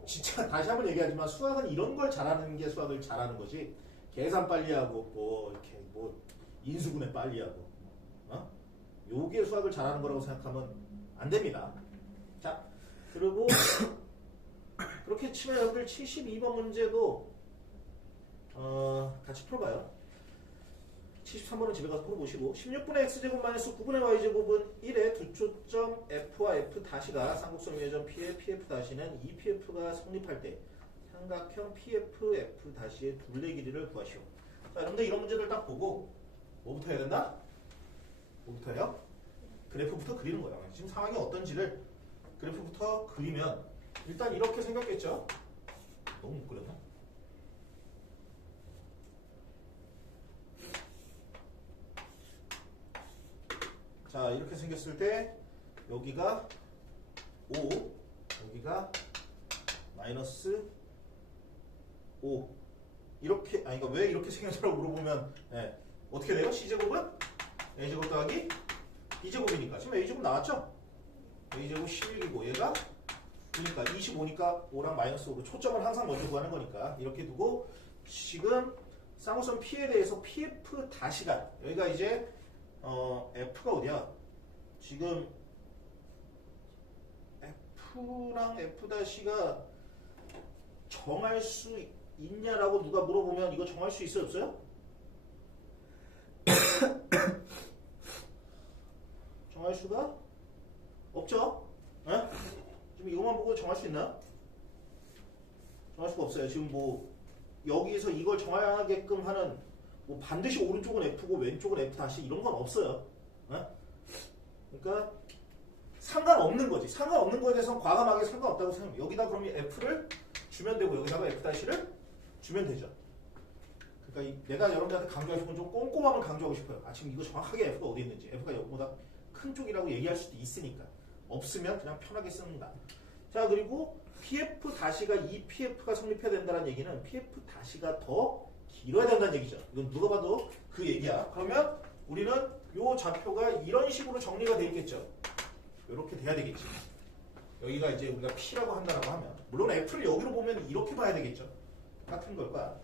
진짜 다시 한번 얘기하지만 수학은 이런 걸 잘하는 게 수학을 잘하는 거지 계산 빨리 하고 이렇게 인수분해 빨리 하고 요게 수학을 잘하는 거라고 생각하면 안 됩니다. 자, 그리고 그렇게 치면 여러분들 72번 문제도 같이 풀어봐요. 73번은 집에 가서 풀어보시고 16분의 x제곱 마이너스 9분의 y제곱은 1의 두 초점 f와 f 다시가 쌍곡선 위의점 p의 pf 다시는 이 pf가 성립할 때 삼각형 pf f 다시의 둘레 길이를 구하시오. 자, 여러분들 이런 문제들 딱 보고 뭐부터 해야 된다? 뭐부터 해요? 그래프부터 그리는 거예요. 지금 상황이 어떤지를 그래프부터 그리면 일단 이렇게 생겼겠죠? 너무 못 그렸나? 자, 이렇게 생겼을 때 여기가 5, 여기가 마이너스 5 이렇게, 이거 왜 이렇게 생겼냐고 물어보면 어떻게 돼요? C제곱은 A제곱 더하기 B제곱이니까 지금 A제곱 나왔죠? A제곱 11이고 얘가 그러니까 25니까 5랑 마이너스 5로 초점을 항상 먼저 구하는 거니까 이렇게 두고 지금 쌍곡선 P에 대해서 PF 다시가 여기가 이제 F가 어디야? 지금 F랑 F 다시가 정할 수 있냐라고 누가 물어보면 이거 정할 수 있어요? 없어요? 정할 수가 없죠? 에? 지금 이것만 보고 정할 수 있나? 정할 수가 없어요. 지금 뭐 여기서 이걸 정하게끔 하는 뭐 반드시 오른쪽은 F고 왼쪽은 F 다시 이런 건 없어요. 에? 그러니까 상관없는 거지. 상관없는 거에 대해서는 과감하게 상관없다고 생각해요. 여기다 그러면 F를 주면 되고 여기다가 F 다시를 주면 되죠. 그러니까 내가 여러분들한테 강조하고 싶은 좀 꼼꼼함을 강조하고 싶어요. 아 지금 이거 정확하게 F가 어디 있는지 F가 여기보다 큰 쪽이라고 얘기할 수도 있으니까 없으면 그냥 편하게 씁니다. 자 그리고 PF 다시가 이 PF가 성립해야 된다는 얘기는 PF 다시가 더 길어야 된다는 얘기죠. 이건 누가 봐도 그 얘기야. 그러면 우리는 요 좌표가 이런 식으로 정리가 되어 있겠죠. 이렇게 돼야 되겠지. 여기가 이제 우리가 P라고 한다고 하면 물론 F를 여기로 보면 이렇게 봐야 되겠죠. 같은 걸 거야.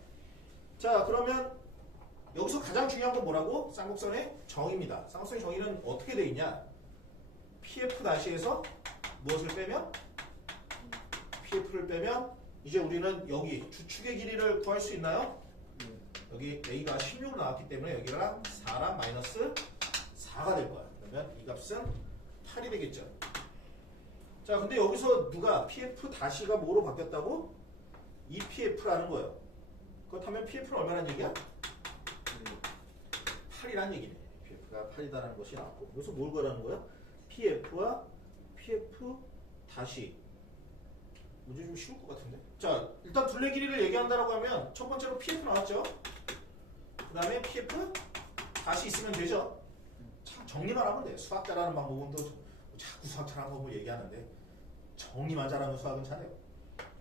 자 그러면 여기서 가장 중요한 건 뭐라고? 쌍곡선의 정의입니다. 쌍곡선의 정의는 어떻게 돼 있냐? PF 다시에서 무엇을 빼면? PF를 빼면 이제 우리는 여기 주축의 길이를 구할 수 있나요? 여기 A가 16 나왔기 때문에 여기랑 4랑 마이너스 4가 될 거야. 그러면 이 값은 8이 되겠죠. 자 근데 여기서 누가 PF 다시가 뭐로 바뀌었다고? EPF라는 거예요. 그렇다면 PF는 얼마나 얘기야? 8이라는 얘기네. PF가 8이다라는 것이 나왔고 여기서 뭘 구하라는 거야? PF와 PF 다시 문제 좀 쉬울 것 같은데? 자 일단 둘레 길이를 얘기한다라고 하면 첫 번째로 PF 나왔죠? 그 다음에 PF 다시 있으면 되죠? 참 정리만 하면 돼. 수학 잘하는 방법은 또 자꾸 수학 잘하는 방법을 얘기하는데 정리만 잘하면 수학은 잘해요.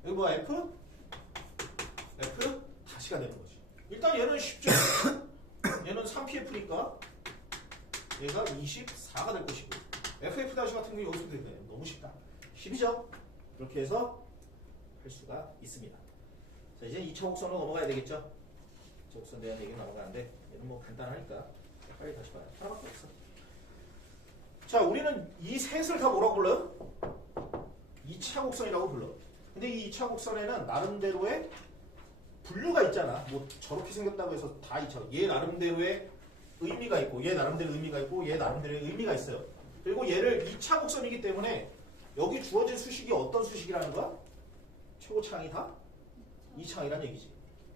여기 뭐야 F? F 다시가 되는 거지. 일단 얘는 쉽죠? 얘는 3PF니까 얘가 24가 될 것이고 FF 다시 같은 게 여기서 되네. 너무 쉽다. 10이죠? 이렇게 해서 할 수가 있습니다. 자 이제 2차 곡선으로 넘어가야 되겠죠? 2차 곡선 대한 얘기는 넘어가는데 얘는 뭐 간단하니까 빨리 다시 봐요. 하나밖에 없어. 자 우리는 이 셋을 다 뭐라고 불러요? 2차 곡선이라고 불러. 근데 이 2차 곡선에는 나름대로의 분류가 있잖아. 뭐 저렇게 생겼다고 해서 다 2차. 얘 나름대로의 의미가 있고 얘 나름대로 의미가 있고 얘 나름대로의 의미가 있어요. 그리고 얘를 2차 곡선이기 때문에 여기 주어진 수식이 어떤 수식이라는 거야? 최고차항이 다 2차항이란 얘기지.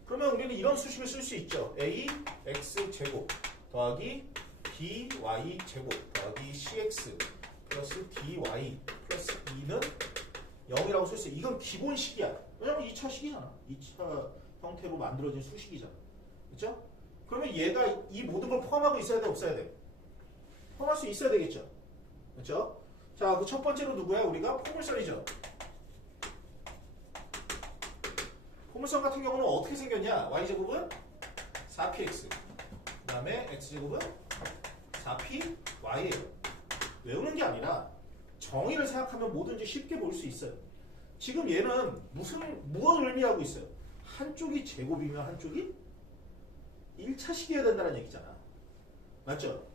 그러면 우리는 이런 수식을 쓸 수 있죠. a x제곱 더하기 by 제곱 더하기 cx 플러스 dy 플러스 2는 0이라고 쓸 수 있어. 이건 기본식이야. 왜냐면 2차 식이잖아. 2차 형태로 만들어진 수식이잖아. 그렇죠? 그러면 얘가 이 모든 걸 포함하고 있어야 돼? 없어야 돼? 포함할 수 있어야 되겠죠. 그렇죠? 자, 그 첫 번째로 누구야? 우리가 포물선이죠. 포물선 같은 경우는 어떻게 생겼냐? y제곱은 4px 그 다음에 x제곱은 4py예요. 외우는 게 아니라 정의를 생각하면 뭐든지 쉽게 볼 수 있어요. 지금 얘는 무엇을 의미하고 있어요? 한쪽이 제곱이면 한쪽이 1차식이어야 된다는 얘기잖아. 맞죠?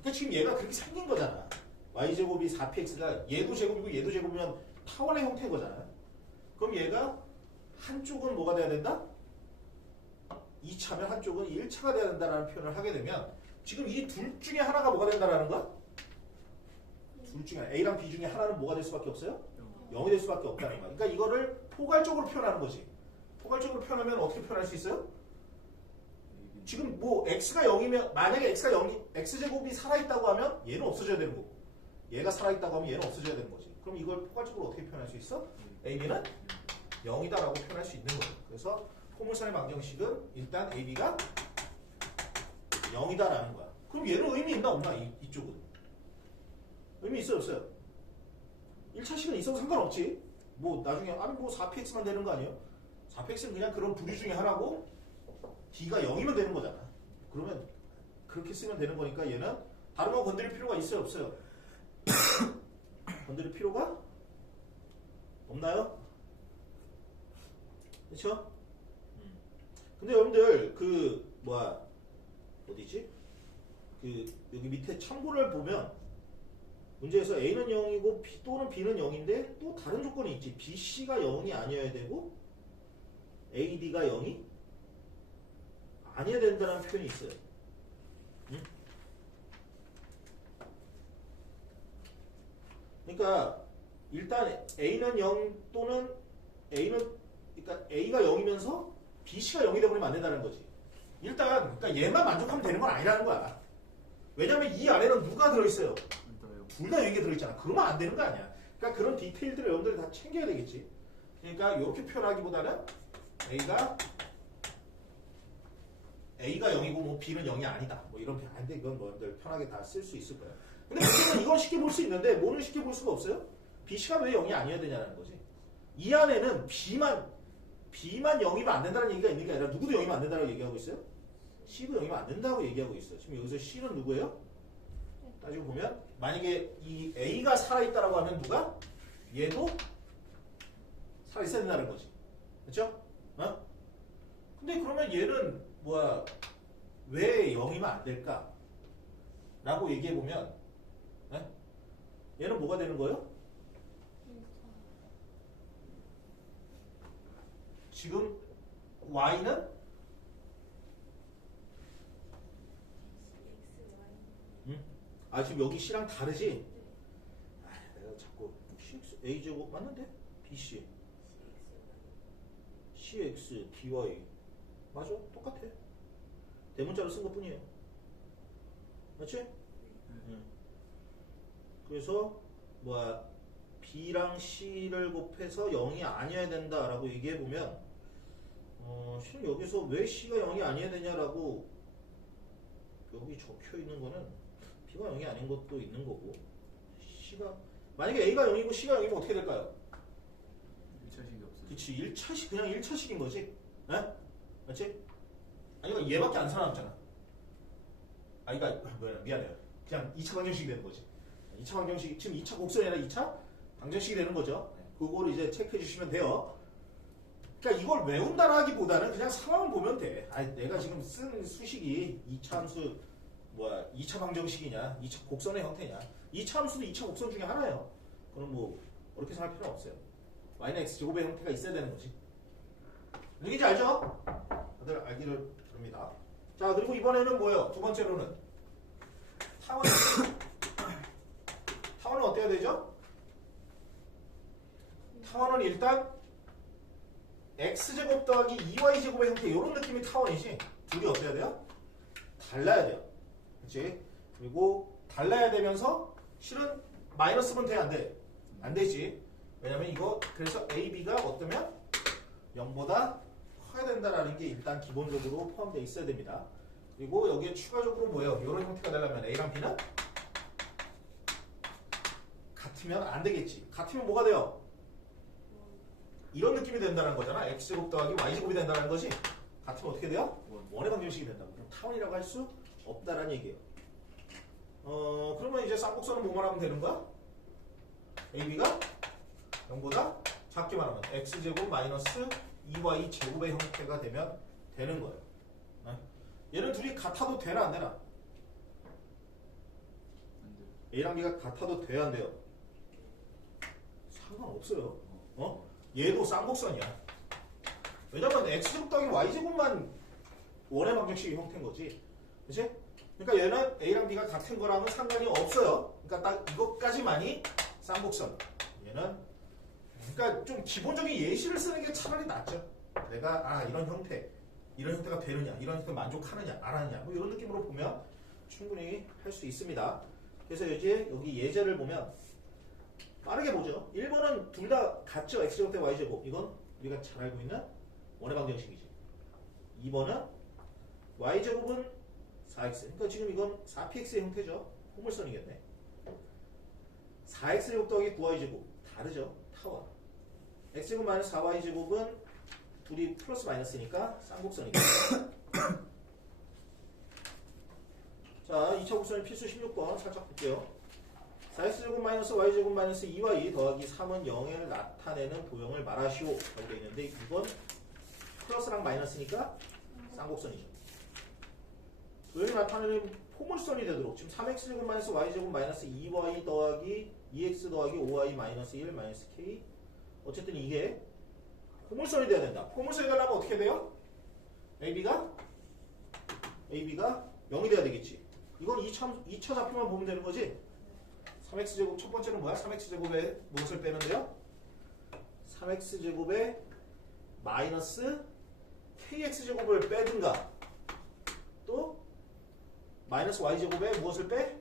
그러니까 지금 얘가 그렇게 생긴 거잖아. y제곱이 4px가 얘도 제곱이고 얘도 제곱이면 타원의 형태인 거잖아. 그럼 얘가 한쪽은 뭐가 돼야 된다? 2차면 한쪽은 1차가 돼야 된다는 표현을 하게 되면 지금 이 둘 중에 하나가 뭐가 된다는 거야? 둘 중에 하나. A랑 B 중에 하나는 뭐가 될 수밖에 없어요? 0이 될 수밖에 없다는 거야. 그러니까 이거를 포괄적으로 표현하는 거지. 포괄적으로 표현하면 어떻게 표현할 수 있어요? 지금 뭐 x가 0이면 만약에 x가 0이 x제곱이 살아있다고 하면 얘는 없어져야 되는 거고 얘가 살아있다고 하면 얘는 없어져야 되는 거지. 그럼 이걸 포괄적으로 어떻게 표현할 수 있어? AB는 0이다라고 표현할 수 있는 거예요. 그래서 포물선의 방정식은 일단 AB가 0이다라는 거야. 그럼 얘는 의미 있나 없나? 이쪽은 의미 있어요 없어요? 1차식은 있어도 상관없지. 뭐 나중에 아니 뭐 4px만 되는 거 아니에요? 4px는 그냥 그런 부류 중에 하나고 d가 0이면 되는 거잖아. 그러면 그렇게 쓰면 되는 거니까 얘는 다른 거 건드릴 필요가 있어요 없어요? 건드릴 필요가 없나요? 그렇죠? 근데 여러분들 그 뭐야 어디지? 그 여기 밑에 참고를 보면 문제에서 A는 0이고 B 또는 B는 0인데 또 다른 조건이 있지. B, C가 0이 아니어야 되고 A, D가 0이 아니어야 된다는 표현이 있어요. 응? 그러니까 일단 A는 0 또는 그러니까 A가 0이면서 B, C가 0이 되버리면 안 된다는 거지. 일단 그러니까 얘만 만족하면 되는 건 아니라는 거야. 왜냐면 이 안에는 누가 들어있어요? 둘 다 여기에 들어있잖아. 그러면 안 되는 거 아니야. 그러니까 그런 디테일들을 여러분들이 다 챙겨야 되겠지. 그러니까 이렇게 표현하기보다는 A가 0이고 뭐 B는 0이 아니다. 뭐 이런 표현. 근데 이건 여러분들 편하게 다 쓸 수 있을 거야. 근데 문제는 이건 쉽게 볼 수 있는데 뭐는 쉽게 볼 수가 없어요? B, C가 왜 0이 아니어야 되냐는 거지. 이 안에는 B만 0이면 안 된다는 얘기가 있는 게 아니라 누구도 0이면 안 된다고 얘기하고 있어요? C도 0이면 안 된다고 얘기하고 있어요. 지금 여기서 C는 누구예요? 따지고 보면 만약에 이 A가 살아있다라고 하면 누가? 얘도 살아있어야 된다는 거지. 그렇죠? 어? 근데 그러면 얘는 뭐야 왜 0이면 안 될까? 라고 얘기해 보면 얘는 뭐가 되는 거예요? 지금 Y는 지금 여기 C랑 다르지? 내가 자꾸 CX A제곱 맞는데? BC CX DY 맞아? 똑같아. 대문자로 쓴 것 뿐이에요. 맞지? 그래서 뭐야 B랑 C를 곱해서 0이 아니어야 된다라고 얘기해보면 실은 여기서 왜 C가 0이 아니어야 되냐라고 여기 적혀있는 거는 B가 0이 아닌 것도 있는 거고 C가 만약에 A가 0이고 C가 0이면 어떻게 될까요? 1차식이 없어요. 그치 1차식 그냥 1차식인 거지. 에? 맞지? 아니 얘밖에 안 살아남잖아. 그러니까 미안해요. 그냥 2차 방정식이 되는 거지. 2차 방정식 지금 2차 곡선이 아니라 2차 방정식이 되는 거죠. 그걸 이제 체크해 주시면 돼요. 그러니까 이걸 외운다라기보다는 그냥 상황을 보면 돼. 내가 지금 쓴 수식이 2차 함수 2차 방정식이냐 2차 곡선의 형태냐 2차 함수도 2차 곡선 중에 하나예요. 그럼 뭐 그렇게 생각할 필요는 없어요. y는 x제곱의 형태가 있어야 되는 거지. 누군지 알죠? 다들 알기를 바랍니다. 자 그리고 이번에는 뭐예요? 두 번째로는 타원은 어때야 되죠? 타원은 일단 x제곱 더하기 2y제곱의 형태 이런 느낌이 타원이지. 둘이 어때야 돼요? 달라야 돼요. 그치? 그리고 달라야 되면서 실은 마이너스면 돼? 안 돼? 안 되지. 왜냐면 이거 그래서 a, b가 어떠면 0보다 커야 된다라는 게 일단 기본적으로 포함되어 있어야 됩니다. 그리고 여기에 추가적으로 뭐예요? 이런 형태가 되려면 a랑 b는 같으면 안 되겠지. 같으면 뭐가 돼요? 이런 느낌이 된다는 거잖아. x제곱 더하기 y제곱이 된다는 거지. 같으면 어떻게 돼요? 원의 방정식이 된다고. 그럼 타원이라고 할 수 없다라는 얘기예요. 그러면 이제 쌍곡선은 뭐만 하면 되는 거야? ab가 0보다 작게 말하면 x제곱 마이너스 2y 제곱의 형태가 되면 되는 거예요. 얘는 둘이 같아도 되나 안 되나? 안 돼요. a랑 b가 같아도 돼야 안 돼요? 상관없어요. 얘도 쌍곡선이야. 왜냐면 x제곱 더하기 y제곱만 원의 방정식의 형태인 거지. 그치? 그러니까 얘는 a랑 b가 같은 거랑은 상관이 없어요. 그러니까 딱 이것까지만이 쌍곡선. 얘는 그러니까 좀 기본적인 예시를 쓰는 게 차라리 낫죠. 내가 이런 형태가 되느냐, 이런 형태 만족하느냐, 안 하느냐, 뭐 이런 느낌으로 보면 충분히 할 수 있습니다. 그래서 이제 여기 예제를 보면 빠르게 보죠. 1번은 둘 다 같죠. x제곱 대 y제곱. 이건 우리가 잘 알고 있는 원의 방정식이지. 2번은 y제곱은 4x. 그러니까 지금 이건 4px의 형태죠. 포물선이겠네. 4x제곱 더하기 9y제곱. 다르죠. 타원. x제곱 마이너스 4y제곱은 둘이 플러스 마이너스니까 쌍곡선이겠네. 자, 2차 곡선의 필수 16번 살짝 볼게요. 4x제곱 마이너스 y제곱 마이너스 2y 더하기 3은 0을 나타내는 도형을 말하시오 라고 되어 있는데 이건 플러스랑 마이너스니까 쌍곡선이죠. 여기 나타내는 포물선이 되도록 지금 3x제곱 마이너스 y제곱 마이너스 2y 더하기 2x 더하기 5y 마이너스 1 마이너스 k 어쨌든 이게 포물선이 돼야 된다. 포물선이 되려면 어떻게 돼요? AB가 0이 돼야 되겠지. 이건 2차 좌표만 보면 되는 거지. 3x제곱 첫 번째는 뭐야? 3x제곱에 무엇을 빼는데요? 3x제곱에 마이너스 kx제곱을 빼든가 또 마이너스 y제곱에 무엇을 빼?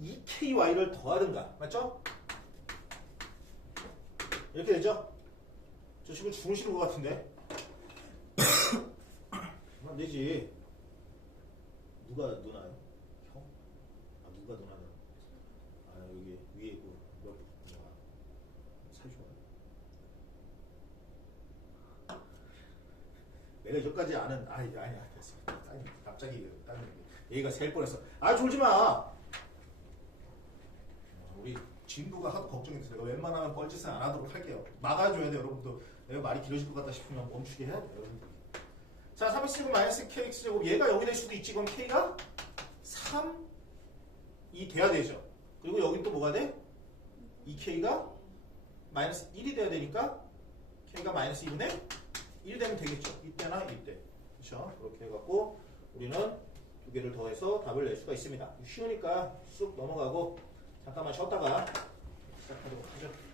2ky를 더하든가 맞죠? 이렇게 되죠? 저 지금 주무시는 것 같은데 안 되지. 누가 누나요? 형? 아 누가 누나요? 아 여기 위에 있고 몇 누나 사이 좋아요. 내가 저까지 아는 아니야 됐어. 아니 갑자기 다른 얘기가 셀 뻔했어. 아 졸지 마. 우리 진부가 하도 걱정이 돼서 내가 웬만하면 뻘짓은 안 하도록 할게요. 막아줘야 돼 여러분도. 내가 말이 길어질 것 같다 싶으면 멈추게 해야 돼요 여러분들. 자 3x제곱 마이너스 kx제곱 얘가 0이 될 수도 있지. 그럼 k가 3이 돼야 되죠. 그리고 여기 또 뭐가 돼? 2k가 마이너스 1이 돼야 되니까 k가 마이너스 2분의 1 되면 되겠죠. 이때나 이때. 그렇죠? 그렇게 해갖고 우리는 두 개를 더해서 답을 낼 수가 있습니다. 쉬우니까 쑥 넘어가고 잠깐만 쉬었다가 시작하도록 하죠.